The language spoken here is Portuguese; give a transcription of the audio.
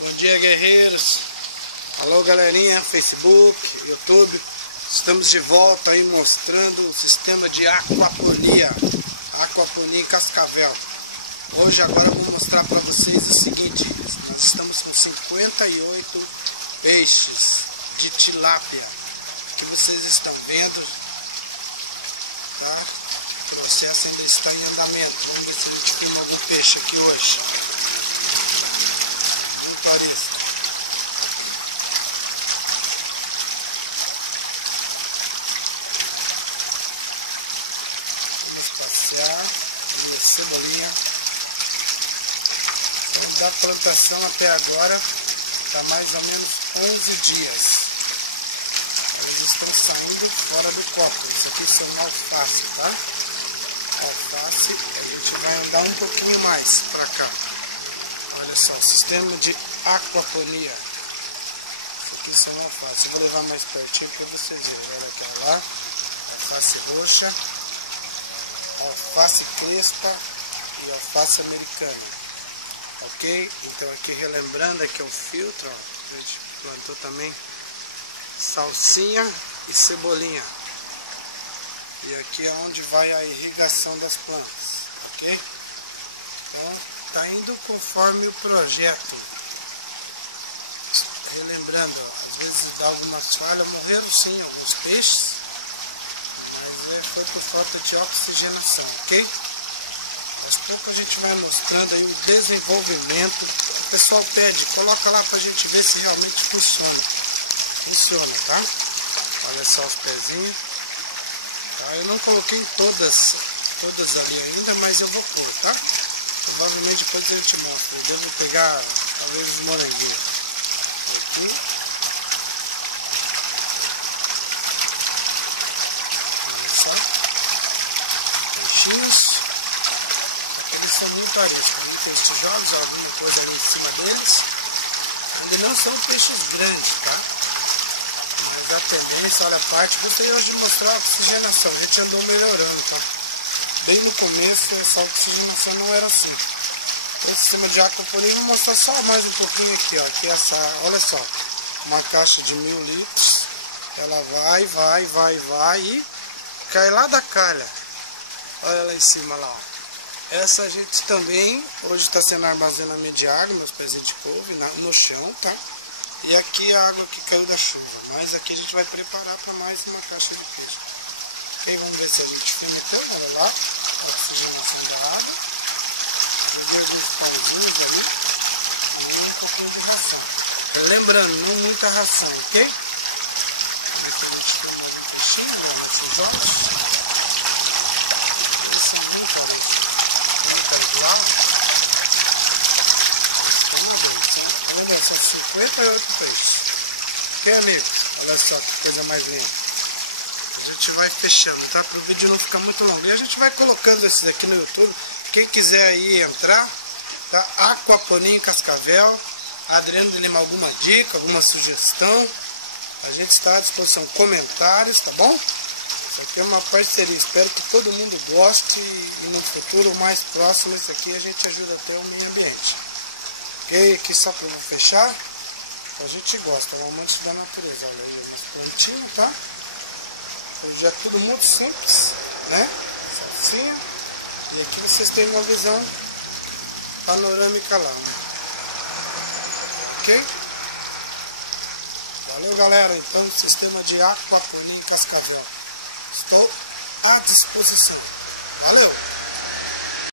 Bom dia, guerreiros. Alô, galerinha, Facebook, YouTube. Estamos de volta aí mostrando o sistema de aquaponia em Cascavel. Hoje agora eu vou mostrar para vocês o seguinte: nós estamos com 58 peixes de tilápia que vocês estão vendo, tá? O processo ainda está em andamento. Vamos ver se a gente pega algum peixe aqui hoje. Muito arisco. Vamos passear, ver cebolinha. Então, da plantação até agora está mais ou menos 11 dias. Eles estão saindo fora do copo. Isso aqui são alface, tá? Alface, a gente vai andar um pouquinho mais para cá. Olha só, o sistema de aquaponia. Isso aqui são alface. Eu vou levar mais pertinho para vocês verem. Olha aquela lá, alface roxa, alface crespa e alface americana. Ok? Então aqui relembrando, aqui é o filtro, ó. A gente plantou também salsinha e cebolinha. E aqui é onde vai a irrigação das plantas, ok? Então tá indo conforme o projeto. Relembrando, ó, às vezes dá algumas falhas, morreram sim alguns peixes, mas foi por falta de oxigenação, ok? Aos poucos a gente vai mostrando aí o desenvolvimento. O pessoal pede, coloca lá pra gente ver se realmente funciona. Funciona, tá? Olha só os pezinhos. Tá? Eu não coloquei todas ali ainda, mas eu vou pôr, tá? Provavelmente depois eu te mostro. Eu devo pegar talvez os moranguinhos. Aqui. Só. Peixinhos. Eles são muito ariscos. Muitos tijolos, alguma coisa ali em cima deles. Ainda não são peixes grandes, tá? Mas a tendência, olha a parte, gostaria hoje de mostrar a oxigenação. A gente andou melhorando, tá? Bem no começo essa oxigenação não era assim. Esse sistema de aquaponia eu vou mostrar só mais um pouquinho aqui, ó. Aqui essa, olha só, uma caixa de 1000 litros. Ela vai e cai lá da calha. Olha lá em cima lá, ó. Essa a gente também, hoje está sendo armazenamento de água, meus pezinhos de couve no chão, tá? E aqui a água que caiu da chuva. Mas aqui a gente vai preparar para mais uma caixa de peixe. Ok, vamos ver se a gente filma então, olha lá. A oxigenação da água. Joguei aqui os pauzinhos ali. E um pouquinho de ração. Lembrando, não muita ração, ok? Aqui a gente filma ali o peixinho, olha lá, esses jogos. Eles são muito fortes. Fica do lado. São 58 peixes. Ok, amigo? Olha só que coisa mais linda. A gente vai fechando, tá? Para o vídeo não ficar muito longo. E a gente vai colocando esses aqui no YouTube. Quem quiser aí entrar, tá? Aquaponia em Cascavel. Adriano de Lima, alguma dica, alguma sugestão? A gente está à disposição. Comentários, tá bom? Isso aqui é uma parceria. Espero que todo mundo goste. E no futuro mais próximo, isso aqui a gente ajuda até o meio ambiente. Ok? Aqui só para não fechar. A gente gosta, é um amante da natureza. Olha aí umas plantinhas, tá? Projeto tudo muito simples, né? Salsinha. E aqui vocês têm uma visão panorâmica lá, né? Ok? Valeu, galera. Então, o sistema de aquaponia em Cascavel. Estou à disposição. Valeu!